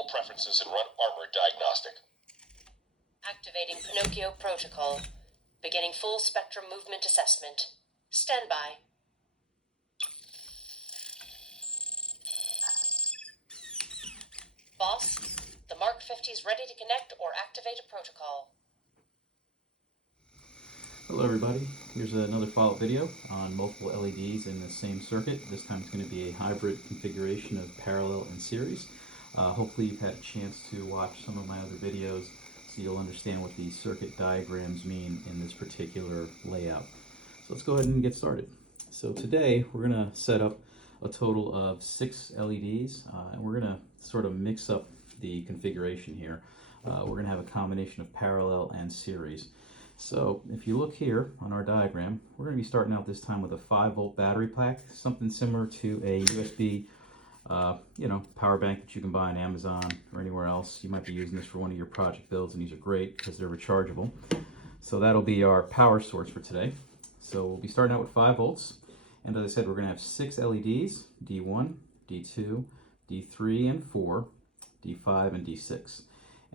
all preferences and run armor diagnostic. Activating Pinocchio protocol. Beginning full spectrum movement assessment. Stand by. Boss, the Mark 50 is ready to connect or activate a protocol. Hello everybody, here's another follow-up video on multiple LEDs in the same circuit. This time it's going to be a hybrid configuration of parallel and series. Hopefully you've had a chance to watch some of my other videos so you'll understand what these circuit diagrams mean in this particular layout. So let's go ahead and get started. So today we're going to set up a total of 6 LEDs and we're going to sort of mix up the configuration here. We're going to have a combination of parallel and series. So if you look here on our diagram, we're going to be starting out this time with a 5-volt battery pack, something similar to a USB power bank that you can buy on Amazon or anywhere else. You might be using this for one of your project builds, and these are great because they're rechargeable. So that'll be our power source for today. So we'll be starting out with 5 volts, and as I said, we're going to have 6 LEDs, D1, D2, D3 and 4, D5 and D6.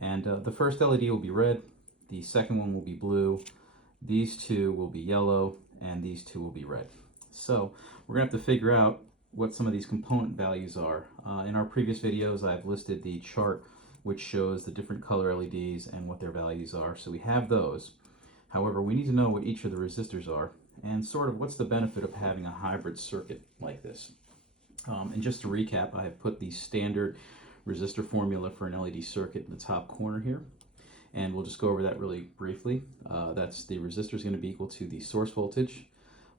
And the first LED will be red, the second one will be blue, these two will be yellow, and these two will be red. So we're going to have to figure out what some of these component values are. In our previous videos I've listed the chart which shows the different color LEDs and what their values are, so we have those. However, we need to know what each of the resistors are and sort of what's the benefit of having a hybrid circuit like this. And just to recap, I have put the standard resistor formula for an LED circuit in the top corner here. And we'll just go over that really briefly. That's the resistor is going to be equal to the source voltage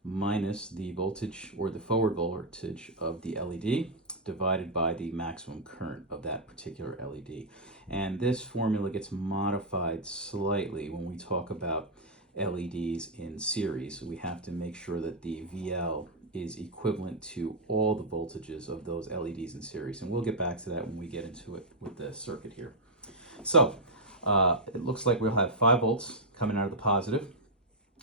minus the voltage or the forward voltage of the LED divided by the maximum current of that particular LED. And this formula gets modified slightly when we talk about LEDs in series. We have to make sure that the VL is equivalent to all the voltages of those LEDs in series. And we'll get back to that when we get into it with the circuit here. So it looks like we'll have 5 volts coming out of the positive,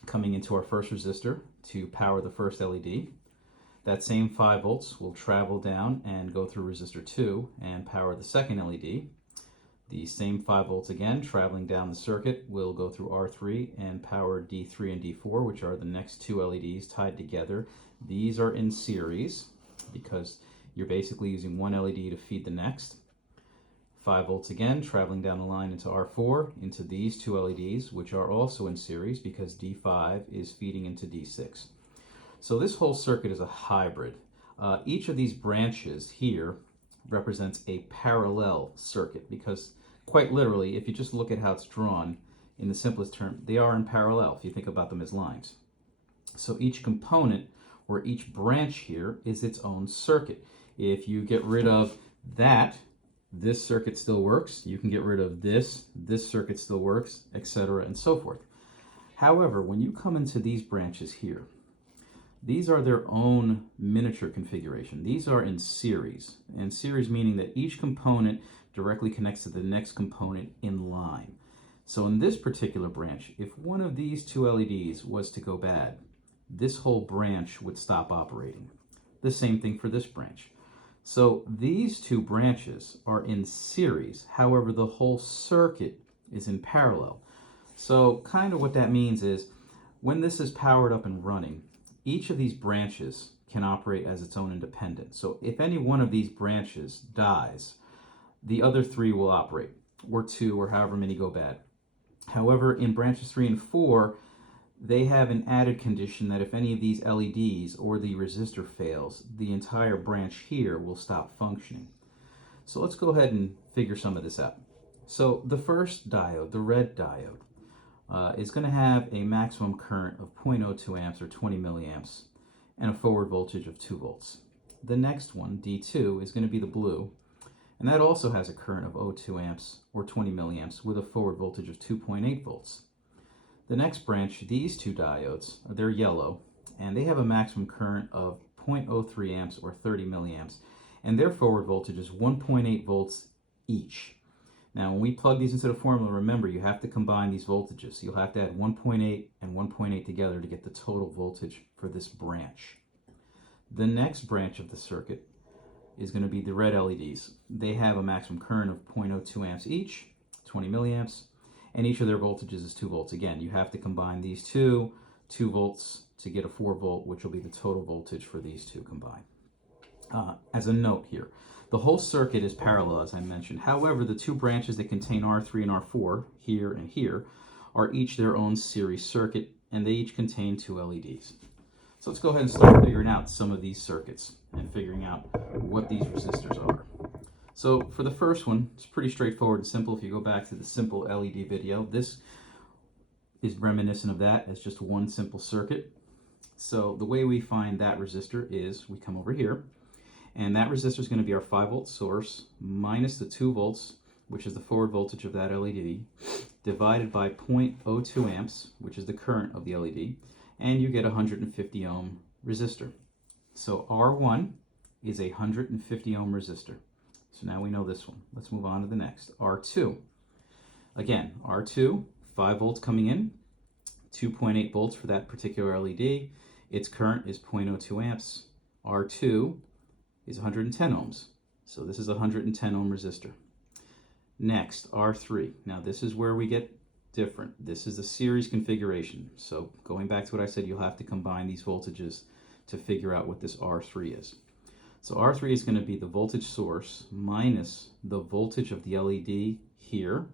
coming into our first resistor to power the first LED. That same 5 volts will travel down and go through resistor 2 and power the second LED. The same 5 volts again traveling down the circuit will go through R3 and power D3 and D4, which are the next 2 LEDs tied together. These are in series because you're basically using one LED to feed the next. 5 volts again traveling down the line into R4 into these 2 LEDs, which are also in series because D5 is feeding into D6. So this whole circuit is a hybrid. Each of these branches here represents a parallel circuit because quite literally, if you just look at how it's drawn in the simplest term, they are in parallel if you think about them as lines. So each component or each branch here is its own circuit. If you get rid of that, this circuit still works. You can get rid of this circuit still works, etc. and so forth. However, when you come into these branches here, these are their own miniature configuration. These are in series. And series meaning that each component directly connects to the next component in line. So in this particular branch, if one of these 2 LEDs was to go bad, this whole branch would stop operating. The same thing for this branch. So these 2 branches are in series, however the whole circuit is in parallel. So kind of what that means is when this is powered up and running, each of these branches can operate as its own independent. So if any one of these branches dies, the other 3 will operate, or 2, or however many go bad. However, in branches 3 and 4, they have an added condition that if any of these LEDs or the resistor fails, the entire branch here will stop functioning. So let's go ahead and figure some of this out. So the first diode, the red diode, is going to have a maximum current of 0.02 amps or 20 milliamps and a forward voltage of 2 volts. The next one, D2, is going to be the blue, and that also has a current of 0.02 amps or 20 milliamps with a forward voltage of 2.8 volts. The next branch, these 2 diodes, they're yellow, and they have a maximum current of 0.03 amps or 30 milliamps, and their forward voltage is 1.8 volts each. Now, when we plug these into the formula, remember, you have to combine these voltages. So you'll have to add 1.8 and 1.8 together to get the total voltage for this branch. The next branch of the circuit is going to be the red LEDs. They have a maximum current of 0.02 amps each, 20 milliamps, and each of their voltages is 2 volts. Again, you have to combine these 2 volts to get a 4 volt, which will be the total voltage for these two combined. As a note here, the whole circuit is parallel, as I mentioned. However, the two branches that contain R3 and R4, here and here, are each their own series circuit, and they each contain 2 LEDs. So let's go ahead and start figuring out some of these circuits and figuring out what these resistors are. So for the first one, it's pretty straightforward and simple. If you go back to the simple LED video, this is reminiscent of that. It's just one simple circuit. So the way we find that resistor is we come over here, and that resistor is going to be our 5 volt source minus the 2 volts, which is the forward voltage of that LED, divided by 0.02 amps, which is the current of the LED, and you get a 150 ohm resistor. So R1 is a 150 ohm resistor. So now we know this one. Let's move on to the next. R2. Again, R2, 5 volts coming in, 2.8 volts for that particular LED. Its current is 0.02 amps. R2 is 110 ohms. So this is a 110 ohm resistor. Next, R3. Now this is where we get different. This is the series configuration. So going back to what I said, you'll have to combine these voltages to figure out what this R3 is. So R3 is going to be the voltage source minus the voltage of the LED here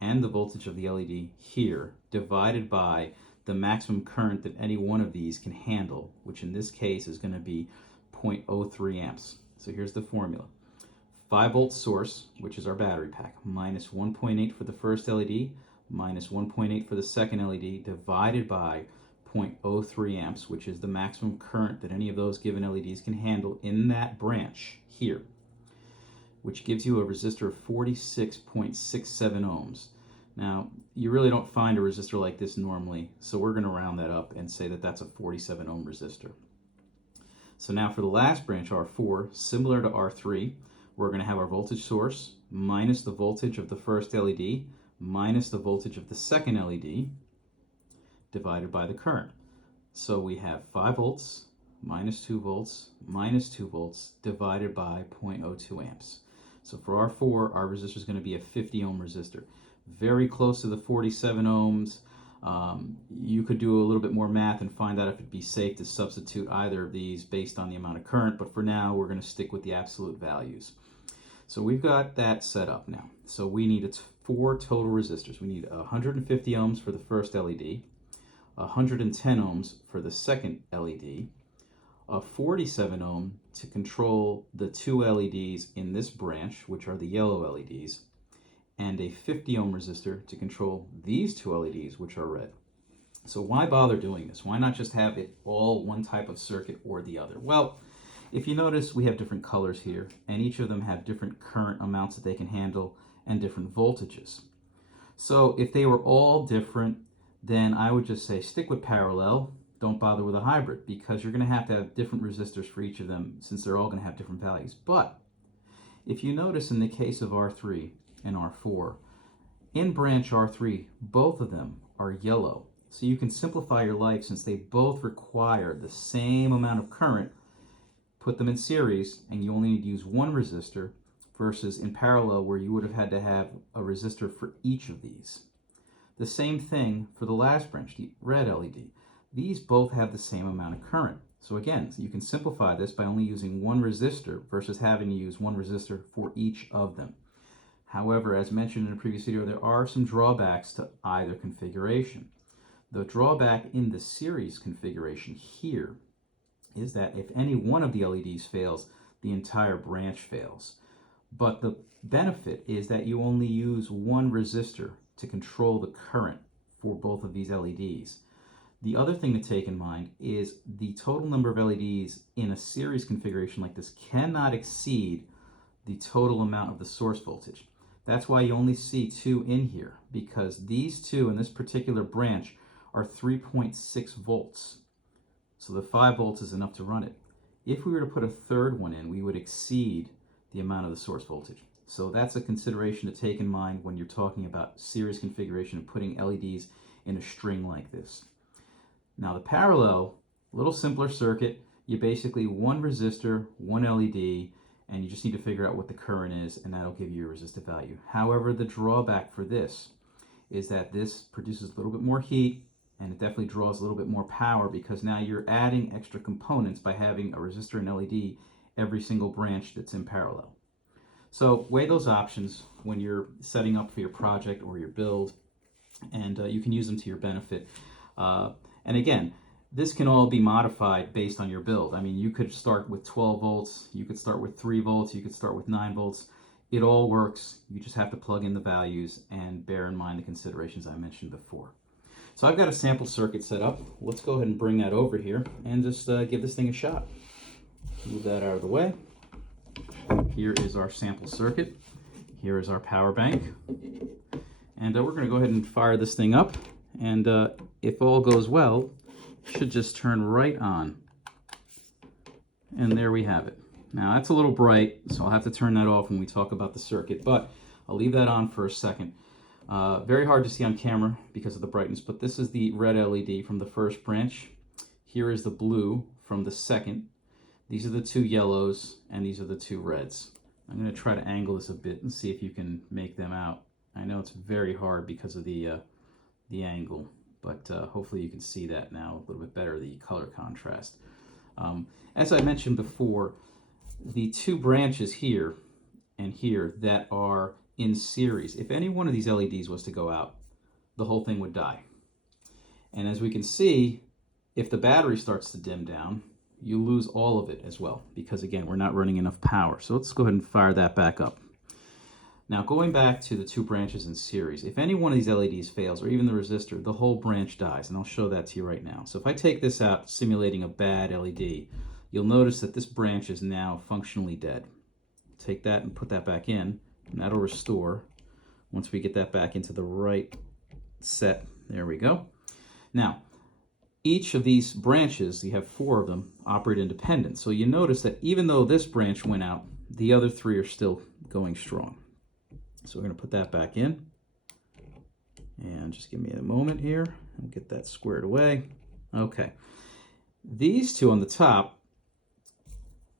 and the voltage of the LED here, divided by the maximum current that any one of these can handle, which in this case is going to be 0.03 amps. So here's the formula. 5 volt source, which is our battery pack, minus 1.8 for the first LED, minus 1.8 for the second LED, divided by 0.03 amps, which is the maximum current that any of those given LEDs can handle in that branch here, which gives you a resistor of 46.67 ohms. Now, you really don't find a resistor like this normally, so we're going to round that up and say that that's a 47 ohm resistor. So now for the last branch, R4, similar to R3, we're going to have our voltage source minus the voltage of the first LED minus the voltage of the second LED divided by the current. So we have 5 volts minus 2 volts minus 2 volts divided by 0.02 amps. So for R4, our resistor is going to be a 50 ohm resistor. Very close to the 47 ohms. You could do a little bit more math and find out if it'd be safe to substitute either of these based on the amount of current, but for now we're going to stick with the absolute values. So we've got that set up now. So we need 4 total resistors. We need 150 ohms for the first LED, 110 ohms for the second LED, a 47 ohm to control the 2 LEDs in this branch, which are the yellow LEDs, and a 50 ohm resistor to control these 2 LEDs, which are red. So why bother doing this? Why not just have it all one type of circuit or the other? Well, if you notice, we have different colors here, and each of them have different current amounts that they can handle and different voltages. So if they were all different, then I would just say stick with parallel. Don't bother with a hybrid, because you're going to have different resistors for each of them since they're all going to have different values. But if you notice in the case of R3 and R4, in branch R3, both of them are yellow. So you can simplify your life since they both require the same amount of current. Put them in series and you only need to use one resistor versus in parallel where you would have had to have a resistor for each of these. The same thing for the last branch, the red LED. These both have the same amount of current. So again, you can simplify this by only using one resistor versus having to use one resistor for each of them. However, as mentioned in a previous video, there are some drawbacks to either configuration. The drawback in the series configuration here is that if any one of the LEDs fails, the entire branch fails. But the benefit is that you only use one resistor to control the current for both of these LEDs. The other thing to take in mind is the total number of LEDs in a series configuration like this cannot exceed the total amount of the source voltage. That's why you only see 2 in here, because these 2 in this particular branch are 3.6 volts. So the 5 volts is enough to run it. If we were to put a third one in, we would exceed the amount of the source voltage. So that's a consideration to take in mind when you're talking about series configuration and putting LEDs in a string like this. Now the parallel, a little simpler circuit. You basically one resistor, one LED, and you just need to figure out what the current is, and that'll give you your resistive value. However, the drawback for this is that this produces a little bit more heat, and it definitely draws a little bit more power, because now you're adding extra components by having a resistor and LED every single branch that's in parallel. So weigh those options when you're setting up for your project or your build, and you can use them to your benefit. And again, this can all be modified based on your build. I mean, you could start with 12 volts, you could start with 3 volts, you could start with 9 volts. It all works. You just have to plug in the values and bear in mind the considerations I mentioned before. So I've got a sample circuit set up. Let's go ahead and bring that over here and just give this thing a shot. Move that out of the way. Here is our sample circuit. Here is our power bank. And we're going to go ahead and fire this thing up. And if all goes well, it should just turn right on. And there we have it. Now that's a little bright, so I'll have to turn that off when we talk about the circuit, but I'll leave that on for a second. Very hard to see on camera because of the brightness, but this is the red LED from the first branch. Here is the blue from the second. These are the two yellows, and these are the two reds. I'm going to try to angle this a bit and see if you can make them out. I know it's very hard because of the angle, but hopefully you can see that now a little bit better, the color contrast. As I mentioned before, the two branches here and here that are in series, if any one of these LEDs was to go out, the whole thing would die. And as we can see, if the battery starts to dim down, you lose all of it as well, because again, we're not running enough power. So let's go ahead and fire that back up. Now going back to the two branches in series, if any one of these LEDs fails, or even the resistor, the whole branch dies, and I'll show that to you right now. So if I take this out, simulating a bad LED, you'll notice that this branch is now functionally dead. Take that and put that back in, and that'll restore once we get that back into the right set. There we go. Now, each of these branches, you have 4 of them, operate independent. So you notice that even though this branch went out, the other 3 are still going strong. So we're going to put that back in. And just give me a moment here and get that squared away. Okay. These two on the top,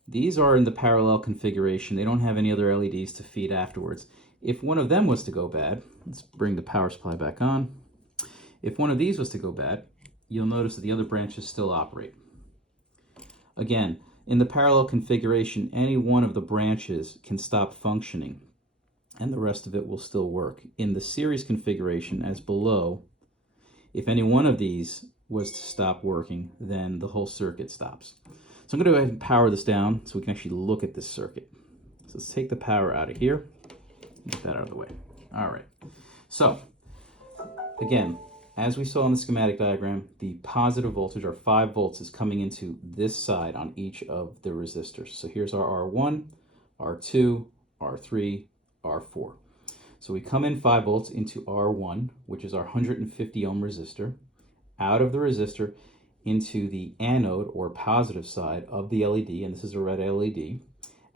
these are in the parallel configuration. They don't have any other LEDs to feed afterwards. If one of them was to go bad, let's bring the power supply back on. If one of these was to go bad, you'll notice that the other branches still operate. Again, in the parallel configuration, any one of the branches can stop functioning and the rest of it will still work. In the series configuration, as below, if any one of these was to stop working, then the whole circuit stops. So I'm going to go ahead and power this down so we can actually look at this circuit. So let's take the power out of here, get that out of the way. All right, so again, as we saw in the schematic diagram, the positive voltage, or 5 volts, is coming into this side on each of the resistors. So here's our R1, R2, R3, R4. So we come in 5 volts into R1, which is our 150 ohm resistor, out of the resistor into the anode or positive side of the LED, and this is a red LED,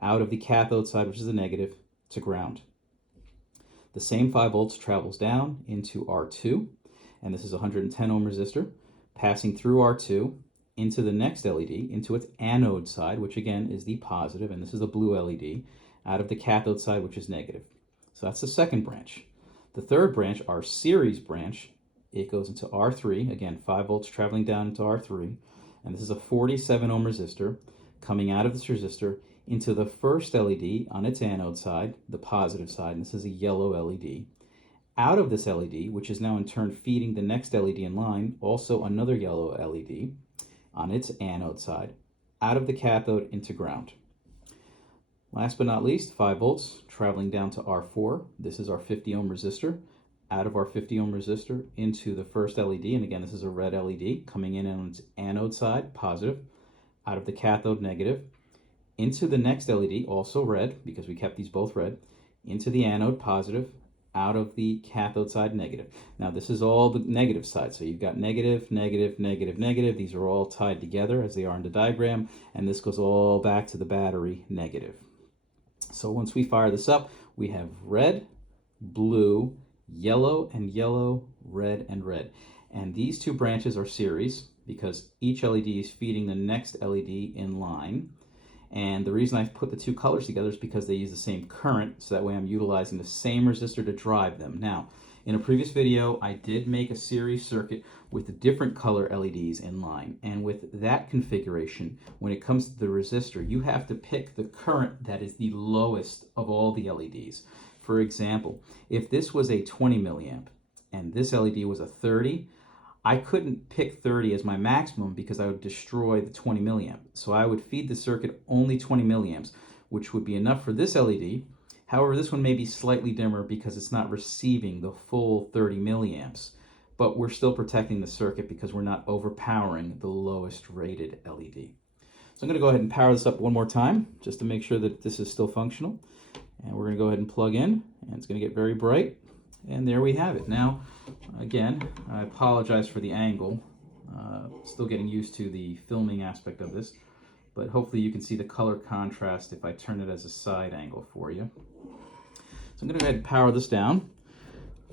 out of the cathode side, which is the negative, to ground. The same 5 volts travels down into R2, and this is a 110 ohm resistor, passing through R2 into the next LED, into its anode side, which again is the positive, and this is the blue LED, out of the cathode side, which is negative. So that's the second branch. The third branch, our series branch, it goes into R3, again 5 volts traveling down into R3, and this is a 47 ohm resistor coming out of this resistor into the first LED on its anode side, the positive side, and this is a yellow LED. Out of this LED, which is now in turn feeding the next LED in line, also another yellow LED on its anode side, out of the cathode into ground. Last but not least, 5 volts traveling down to R4. This is our 50 ohm resistor. Out of our 50 ohm resistor into the first LED, and again this is a red LED coming in on its anode side, positive, out of the cathode, negative, into the next LED, also red because we kept these both red, into the anode, positive, out of the cathode side, negative. Now this is all the negative side, so you've got negative, negative, negative, negative. These are all tied together as they are in the diagram, and this goes all back to the battery, negative. So once we fire this up, we have red, blue, yellow and yellow, red and red. And these two branches are series because each LED is feeding the next LED in line. And the reason I put the two colors together is because they use the same current, so that way I'm utilizing the same resistor to drive them. Now, in a previous video, I did make a series circuit with the different color LEDs in line. And with that configuration, when it comes to the resistor, you have to pick the current that is the lowest of all the LEDs. For example, if this was a 20 milliamp and this LED was a 30, I couldn't pick 30 as my maximum because I would destroy the 20 milliamp. So I would feed the circuit only 20 milliamps, which would be enough for this LED. However, this one may be slightly dimmer because it's not receiving the full 30 milliamps, but we're still protecting the circuit because we're not overpowering the lowest rated LED. So I'm going to go ahead and power this up one more time just to make sure that this is still functional. And we're going to go ahead and plug in, and it's going to get very bright. And there we have it. Now, again, I apologize for the angle. Still getting used to the filming aspect of this, but hopefully you can see the color contrast if I turn it as a side angle for you. So I'm going to go ahead and power this down.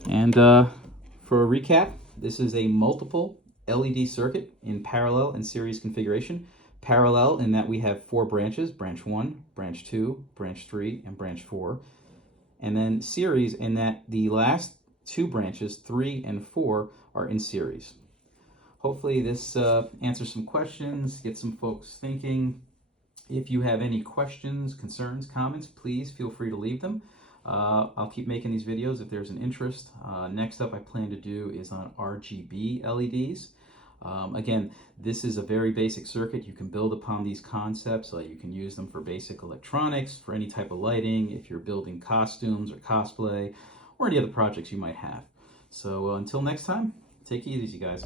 And for a recap, this is a multiple LED circuit in parallel and series configuration. Parallel in that we have 4 branches, branch 1, branch 2, branch 3, and branch 4. And then series in that the last 2 branches, 3 and 4, are in series. Hopefully this answers some questions, gets some folks thinking. If you have any questions, concerns, comments, please feel free to leave them. I'll keep making these videos if there's an interest. Next up I plan to do is on RGB LEDs. Again, this is a very basic circuit. You can build upon these concepts. You can use them for basic electronics, for any type of lighting, if you're building costumes or cosplay, or any other projects you might have. So until next time, take it easy, guys.